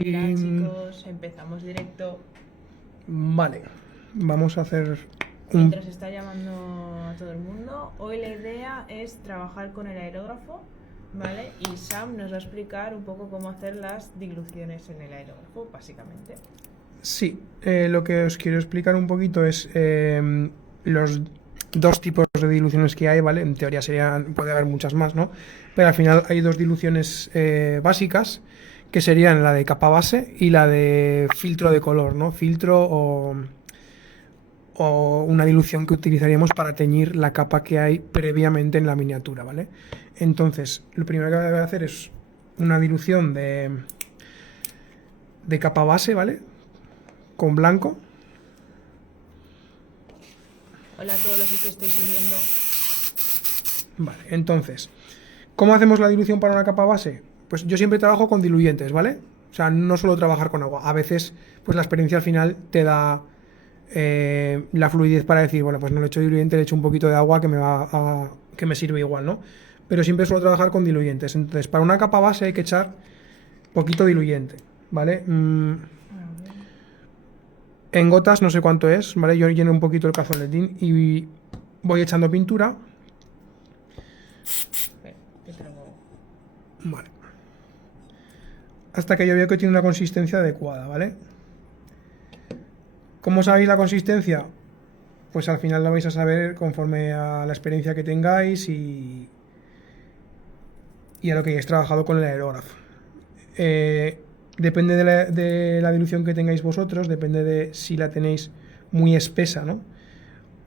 Hola Y, chicos, empezamos directo. vale, vamos a hacer un... Mientras está llamando a todo el mundo, hoy la idea es trabajar con el aerógrafo, ¿vale? Y Sam nos va a explicar un poco cómo hacer las diluciones en el aerógrafo, básicamente. Sí, lo que os quiero explicar un poquito es los dos tipos de diluciones que hay, ¿vale? En teoría puede haber muchas más, ¿no? Pero al final hay dos diluciones básicas, que serían la de capa base y la de filtro de color, ¿no? Filtro o una dilución que utilizaríamos para teñir la capa que hay previamente en la miniatura, ¿vale? Entonces, lo primero que voy a hacer es una dilución de capa base, ¿vale? Con blanco. Hola a todos los que estáis uniendo. Vale, entonces, ¿cómo hacemos la dilución para una capa base? Pues yo siempre trabajo con diluyentes, ¿vale? O sea, no suelo trabajar con agua. A veces, pues la experiencia al final te da la fluidez para decir, bueno, pues no le echo diluyente, le echo un poquito de agua que me sirve igual, ¿no? Pero siempre suelo trabajar con diluyentes. Entonces, para una capa base hay que echar poquito diluyente, ¿vale? En gotas no sé cuánto es, ¿vale? Yo lleno un poquito el cazoletín y voy echando pintura. Espera, que te lo- Vale. Hasta que yo veo que tiene una consistencia adecuada, ¿vale? ¿Cómo sabéis la consistencia? Pues al final lo vais a saber conforme a la experiencia que tengáis y a lo que hayáis trabajado con el aerógrafo. Depende de la dilución que tengáis vosotros, depende de si la tenéis muy espesa, ¿no?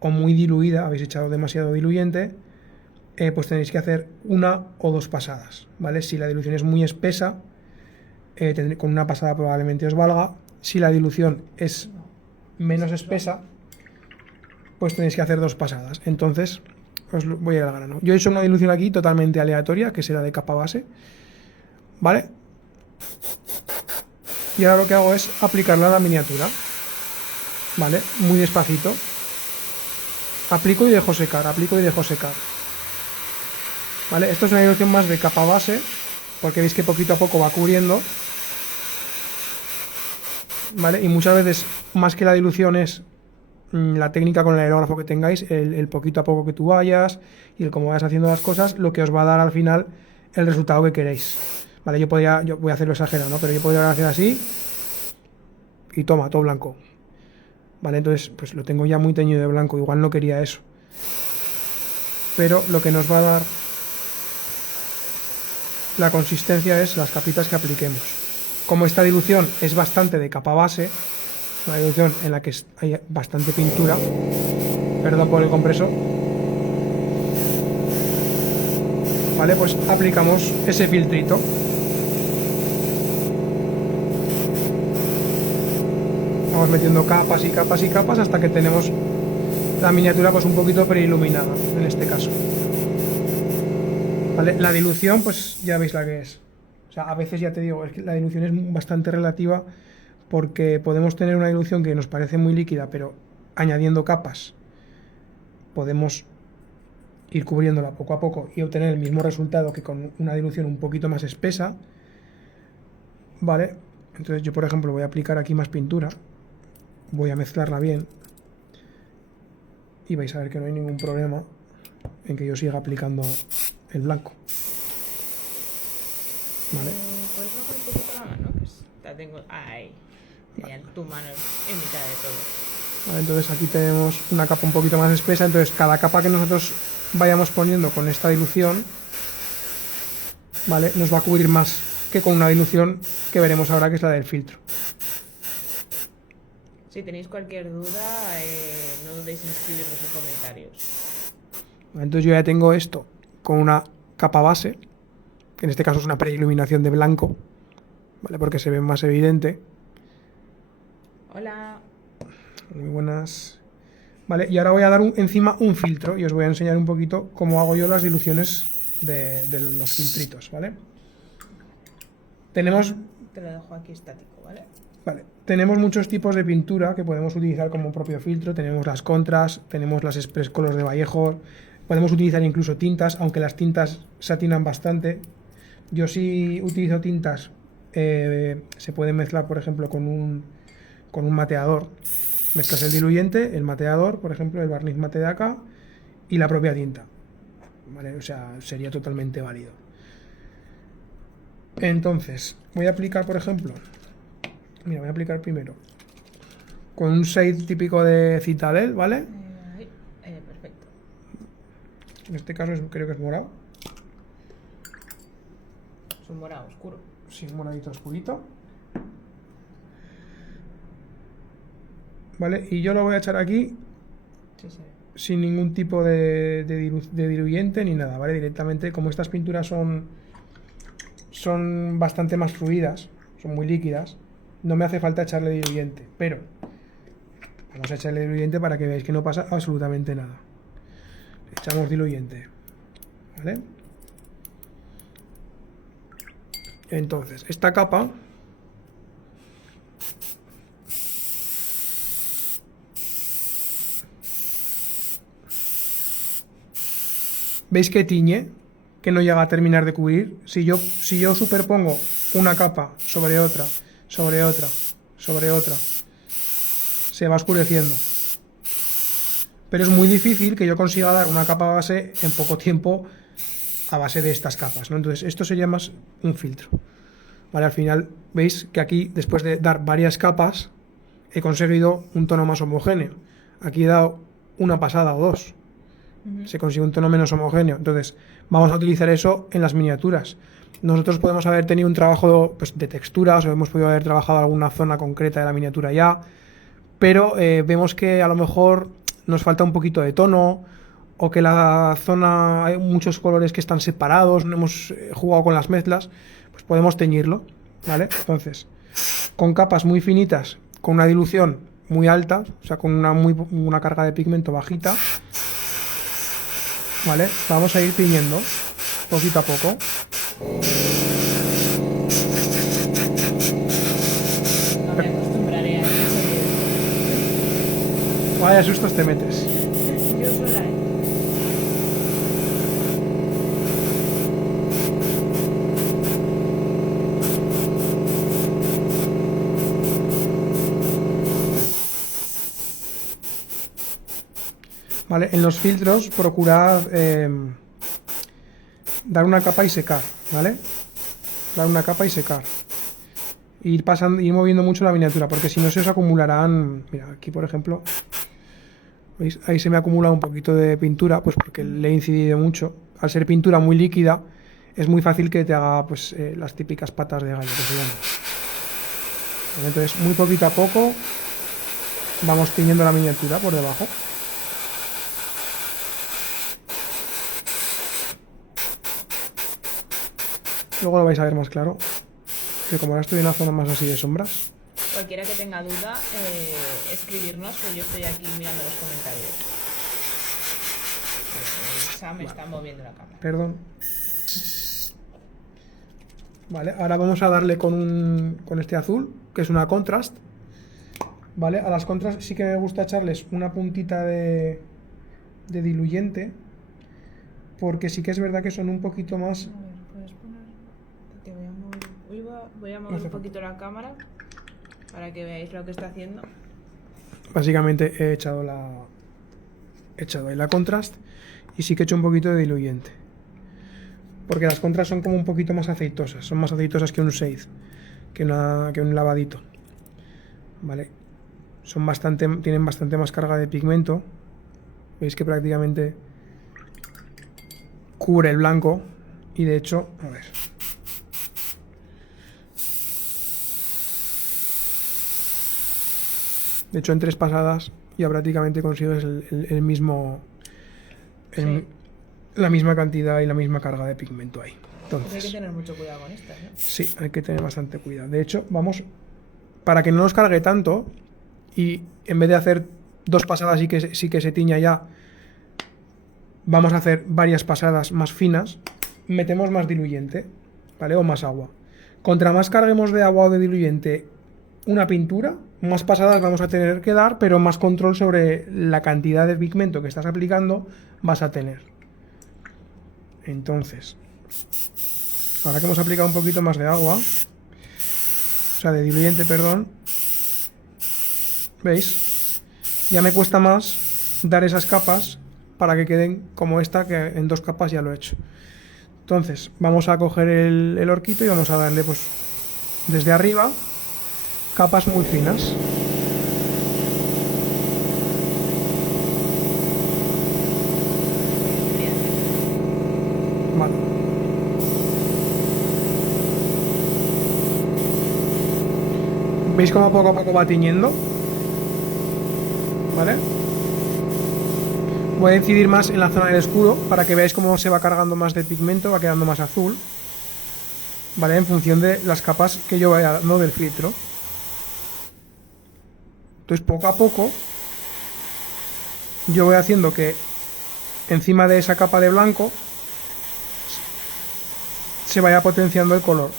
O muy diluida, habéis echado demasiado diluyente, pues tenéis que hacer una o dos pasadas, ¿vale? Si la dilución es muy espesa, con una pasada probablemente os valga. Si la dilución es menos espesa, pues tenéis que hacer dos pasadas. Entonces, voy a ir al grano. Yo he hecho una dilución aquí totalmente aleatoria, que será de capa base, ¿vale? Y ahora lo que hago es aplicarla a la miniatura, ¿vale? Muy despacito. Aplico y dejo secar, aplico y dejo secar. ¿Vale? Esto es una dilución más de capa base, porque veis que poquito a poco va cubriendo, ¿vale? Y muchas veces, más que la dilución, es la técnica con el aerógrafo que tengáis, el poquito a poco que tú vayas y el cómo vayas haciendo las cosas, lo que os va a dar al final el resultado que queréis. Vale, yo voy a hacerlo exagerado, ¿no? Pero yo podría hacer así y toma, todo blanco. Vale, entonces pues lo tengo ya muy teñido de blanco, igual no quería eso. Pero lo que nos va a dar la consistencia es las capitas que apliquemos. Como esta dilución es bastante de capa base, una dilución en la que hay bastante pintura, perdón por el compreso, ¿vale? Pues aplicamos ese filtrito. Vamos metiendo capas y capas y capas hasta que tenemos la miniatura pues un poquito preiluminada, en este caso. ¿Vale? La dilución, pues ya veis la que es. O sea, a veces ya te digo, es que la dilución es bastante relativa porque podemos tener una dilución que nos parece muy líquida, pero añadiendo capas podemos ir cubriéndola poco a poco y obtener el mismo resultado que con una dilución un poquito más espesa, ¿vale? Entonces yo, por ejemplo, voy a aplicar aquí más pintura, voy a mezclarla bien y vais a ver que no hay ningún problema en que yo siga aplicando el blanco, ¿vale? ¿Puedes bajar un poquito la mano? La tengo ahí. Tenía tu mano en mitad de todo. Vale, entonces aquí tenemos una capa un poquito más espesa, entonces cada capa que nosotros vayamos poniendo con esta dilución, ¿vale? Nos va a cubrir más que con una dilución que veremos ahora, que es la del filtro. Si tenéis cualquier duda, no dudéis en escribirnos en comentarios. Entonces yo ya tengo esto con una capa base, que en este caso es una preiluminación de blanco, ¿vale? Porque se ve más evidente. Hola. Muy buenas. Vale, y ahora voy a dar encima un filtro y os voy a enseñar un poquito cómo hago yo las diluciones de los filtritos, ¿vale? Tenemos, Te lo dejo aquí estático, ¿vale? vale, tenemos muchos tipos de pintura que podemos utilizar como propio filtro. Tenemos las contras, tenemos las express colors de Vallejo, podemos utilizar incluso tintas, aunque las tintas satinan bastante. Yo sí utilizo tintas se puede mezclar, por ejemplo, con un mateador. Mezclas el diluyente, el mateador, por ejemplo, el barniz mate de acá y la propia tinta. ¿Vale? O sea, sería totalmente válido. Entonces, voy a aplicar, por ejemplo, mira, voy a aplicar primero con un shade típico de Citadel, ¿vale? Perfecto. En este caso creo que es morado. Es un morado oscuro. Sí, un moradito oscurito. Vale, y yo lo voy a echar aquí Sí, sí. sin ningún tipo de diluyente ni nada, ¿vale? Directamente, como estas pinturas son bastante más fluidas, son muy líquidas, no me hace falta echarle diluyente, pero vamos a echarle diluyente para que veáis que no pasa absolutamente nada. Echamos diluyente, ¿vale? Entonces, esta capa ¿veis que tiñe? Que no llega a terminar de cubrir. Si yo superpongo una capa sobre otra, sobre otra, sobre otra, se va oscureciendo. Pero es muy difícil que yo consiga dar una capa base en poco tiempo a base de estas capas, ¿no? Entonces esto sería más un filtro. Vale, al final veis que aquí, después de dar varias capas, he conseguido un tono más homogéneo. Aquí he dado una pasada o dos. Se consigue un tono menos homogéneo. Entonces vamos a utilizar eso en las miniaturas. Nosotros podemos haber tenido un trabajo pues, de texturas o hemos podido haber trabajado alguna zona concreta de la miniatura ya, pero vemos que a lo mejor nos falta un poquito de tono o que la zona hay muchos colores que están separados, no hemos jugado con las mezclas, pues podemos teñirlo, ¿vale? Entonces, con capas muy finitas, con una dilución muy alta, o sea, con una carga de pigmento bajita, ¿vale? Vamos a ir tiñendo poquito a poco. No me acostumbraré a eso. Vaya sustos te metes. Yo sola, ¿eh? ¿Vale? En los filtros procurad dar una capa y secar, ¿vale? Dar una capa y secar. Ir moviendo mucho la miniatura, porque si no se os acumularán. Mira, aquí por ejemplo, ¿veis? Ahí se me acumula un poquito de pintura, pues porque le he incidido mucho. Al ser pintura muy líquida, es muy fácil que te haga pues las típicas patas de gallo que se llaman. Vale, entonces, muy poquito a poco vamos tiñendo la miniatura por debajo. Luego lo vais a ver más claro, que como ahora estoy en una zona más así de sombras. Cualquiera que tenga duda, escribirnos, que yo estoy aquí mirando los comentarios. Sam está moviendo la cámara. Perdón. Vale, ahora vamos a darle con este azul, que es una contrast. Vale, a las contrast sí que me gusta echarles una puntita de diluyente, porque sí que es verdad que son un poquito más. A ver, puedes poner. Te voy a mover. Voy a mover un poquito la cámara para que veáis lo que está haciendo. Básicamente he echado ahí la contrast y sí que he hecho un poquito de diluyente. Porque las contras son como un poquito más aceitosas, son más aceitosas que un shade, que un lavadito. Vale, tienen bastante más carga de pigmento. Veis que prácticamente cubre el blanco y de hecho, a ver. De hecho, en 3 pasadas ya prácticamente consigues el mismo. Sí. La misma cantidad y la misma carga de pigmento ahí. Entonces, Pues hay que tener mucho cuidado con estas, ¿no? sí, hay que tener bastante cuidado. De hecho, vamos, para que no nos cargue tanto y en vez de hacer 2 pasadas sí que se tiña ya, vamos a hacer varias pasadas más finas, metemos más diluyente, ¿vale? O más agua. Contra más carguemos de agua o de diluyente una pintura, más pasadas vamos a tener que dar, pero más control sobre la cantidad de pigmento que estás aplicando vas a tener. Entonces, ahora que hemos aplicado un poquito más de agua, o sea, de diluyente, perdón, ¿veis? Ya me cuesta más dar esas capas para que queden como esta, que en 2 capas ya lo he hecho. Entonces, vamos a coger el horquito y vamos a darle, pues, desde arriba, capas muy finas. Vale. ¿Veis cómo poco a poco va tiñendo? ¿Vale? Voy a incidir más en la zona del escudo para que veáis cómo se va cargando más de pigmento, va quedando más azul. ¿Vale? En función de las capas que yo vaya dando del filtro. Entonces, poco a poco, yo voy haciendo que encima de esa capa de blanco se vaya potenciando el color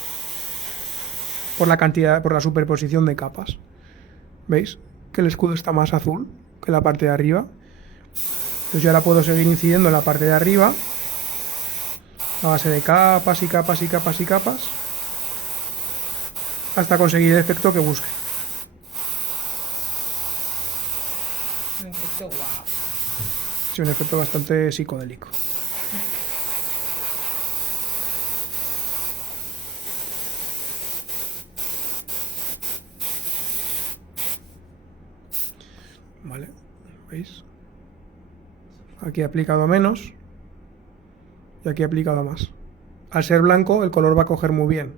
por la cantidad, por la superposición de capas. ¿Veis? Que el escudo está más azul que la parte de arriba. Entonces yo ahora puedo seguir incidiendo en la parte de arriba a base de capas y capas y capas y capas hasta conseguir el efecto que busque. Un efecto guau. Sí, un efecto bastante psicodélico. Vale, ¿veis? Aquí he aplicado menos y aquí he aplicado más. Al ser blanco el color va a coger muy bien,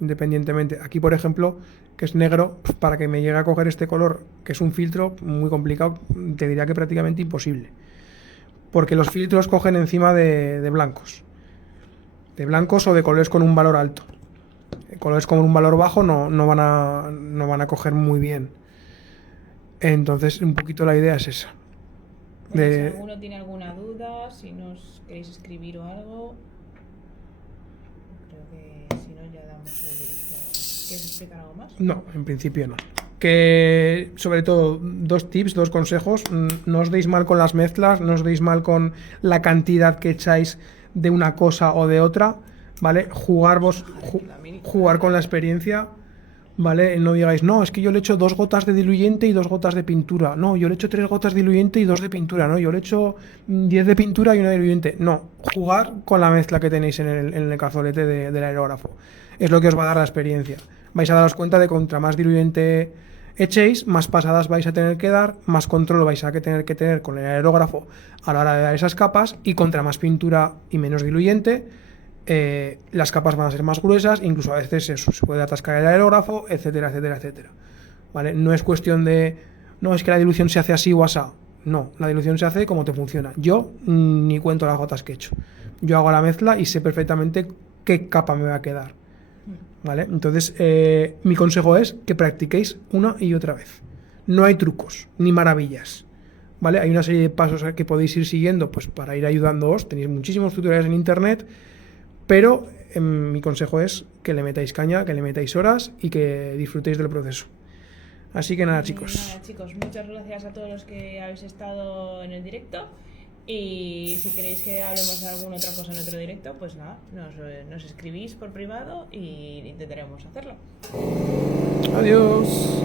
independientemente. Aquí, por ejemplo, que es negro, para que me llegue a coger este color, que es un filtro muy complicado, te diría que prácticamente imposible. Porque los filtros cogen encima de blancos. De blancos o de colores con un valor alto. Colores con un valor bajo no van a coger muy bien. Entonces, un poquito la idea es esa. Bueno, si alguno tiene alguna duda, si nos queréis escribir o algo, creo que si no ya damos el directo. ¿Quieres explicar algo más? No, en principio no. Que sobre todo 2 tips, 2 consejos. No os deis mal con las mezclas, no os deis mal con la cantidad que echáis de una cosa o de otra, ¿vale? Jugar con la experiencia. ¿Vale? No digáis, no, es que yo le echo 2 gotas de diluyente y 2 gotas de pintura. No, yo le echo 3 gotas de diluyente y 2 de pintura. No, yo le echo 10 de pintura y 1 de diluyente. No, jugar con la mezcla que tenéis en el cazolete del aerógrafo. Es lo que os va a dar la experiencia. Vais a daros cuenta de que contra más diluyente echéis, más pasadas vais a tener que dar, más control vais a tener que tener con el aerógrafo a la hora de dar esas capas, y contra más pintura y menos diluyente, las capas van a ser más gruesas, incluso a veces eso, se puede atascar el aerógrafo, etcétera, etcétera, etcétera. ¿Vale? No es cuestión de, no, es que la dilución se hace así o asá. No, la dilución se hace como te funciona. Yo ni cuento las gotas que he hecho. Yo hago la mezcla y sé perfectamente qué capa me va a quedar. ¿Vale? Entonces, mi consejo es que practiquéis una y otra vez. No hay trucos, ni maravillas. ¿Vale? Hay una serie de pasos que podéis ir siguiendo, pues para ir ayudándoos. Tenéis muchísimos tutoriales en internet. Pero mi consejo es que le metáis caña, que le metáis horas y que disfrutéis del proceso. Así que nada, chicos. Nada, chicos, muchas gracias a todos los que habéis estado en el directo. Y si queréis que hablemos de alguna otra cosa en otro directo, pues nada, nos escribís por privado y intentaremos hacerlo. Adiós.